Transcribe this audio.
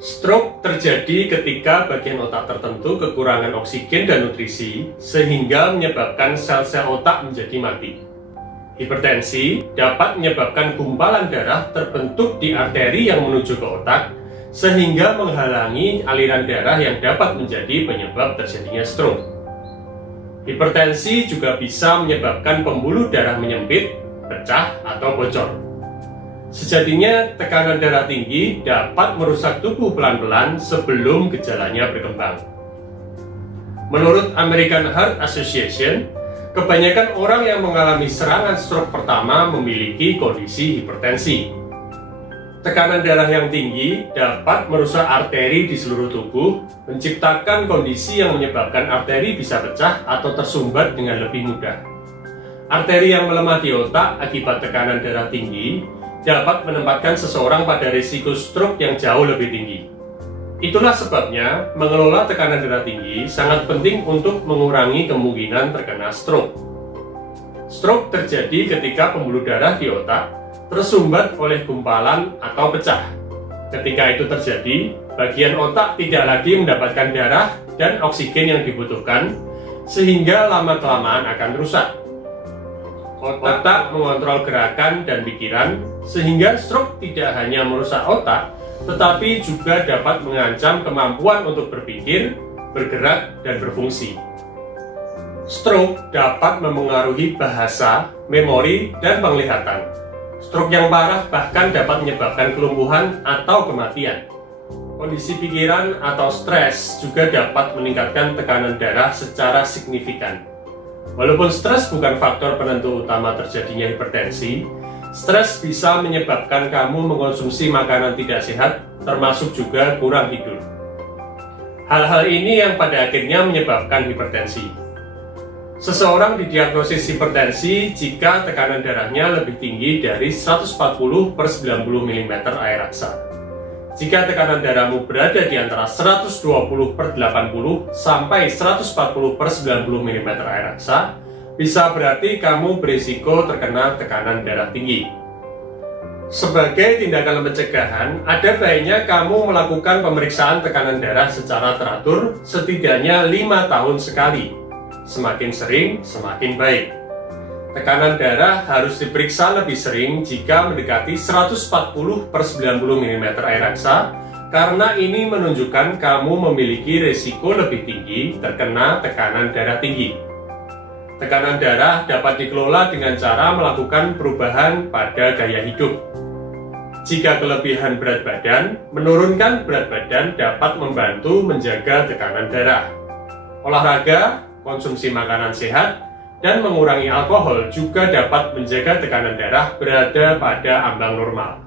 Stroke terjadi ketika bagian otak tertentu kekurangan oksigen dan nutrisi sehingga menyebabkan sel-sel otak menjadi mati. Hipertensi dapat menyebabkan gumpalan darah terbentuk di arteri yang menuju ke otak sehingga menghalangi aliran darah yang dapat menjadi penyebab terjadinya stroke. Hipertensi juga bisa menyebabkan pembuluh darah menyempit, pecah, atau bocor. Sejatinya, tekanan darah tinggi dapat merusak tubuh pelan-pelan sebelum gejalanya berkembang. Menurut American Heart Association, kebanyakan orang yang mengalami serangan stroke pertama memiliki kondisi hipertensi. Tekanan darah yang tinggi dapat merusak arteri di seluruh tubuh, menciptakan kondisi yang menyebabkan arteri bisa pecah atau tersumbat dengan lebih mudah. Arteri yang melemah di otak akibat tekanan darah tinggi dapat menempatkan seseorang pada risiko stroke yang jauh lebih tinggi. Itulah sebabnya mengelola tekanan darah tinggi sangat penting untuk mengurangi kemungkinan terkena stroke. Stroke terjadi ketika pembuluh darah di otak tersumbat oleh gumpalan atau pecah. Ketika itu terjadi, bagian otak tidak lagi mendapatkan darah dan oksigen yang dibutuhkan, sehingga lama-kelamaan akan rusak. Otak mengontrol gerakan dan pikiran, sehingga stroke tidak hanya merusak otak, tetapi juga dapat mengancam kemampuan untuk berpikir, bergerak, dan berfungsi. Stroke dapat memengaruhi bahasa, memori, dan penglihatan. Stroke yang parah bahkan dapat menyebabkan kelumpuhan atau kematian. Kondisi pikiran atau stres juga dapat meningkatkan tekanan darah secara signifikan. Walaupun stres bukan faktor penentu utama terjadinya hipertensi, stres bisa menyebabkan kamu mengkonsumsi makanan tidak sehat, termasuk juga kurang tidur. Hal-hal ini yang pada akhirnya menyebabkan hipertensi. Seseorang didiagnosis hipertensi jika tekanan darahnya lebih tinggi dari 140/90 mm air aksa. Jika tekanan darahmu berada di antara 120/80 sampai 140/90 mm air aksa, bisa berarti kamu berisiko terkena tekanan darah tinggi. Sebagai tindakan pencegahan, ada baiknya kamu melakukan pemeriksaan tekanan darah secara teratur setidaknya 5 tahun sekali. Semakin sering, semakin baik. Tekanan darah harus diperiksa lebih sering jika mendekati 140/90 mm air aksa, karena ini menunjukkan kamu memiliki risiko lebih tinggi terkena tekanan darah tinggi. Tekanan darah dapat dikelola dengan cara melakukan perubahan pada gaya hidup. Jika kelebihan berat badan, menurunkan berat badan dapat membantu menjaga tekanan darah. Olahraga, konsumsi makanan sehat, dan mengurangi alkohol juga dapat menjaga tekanan darah berada pada ambang normal.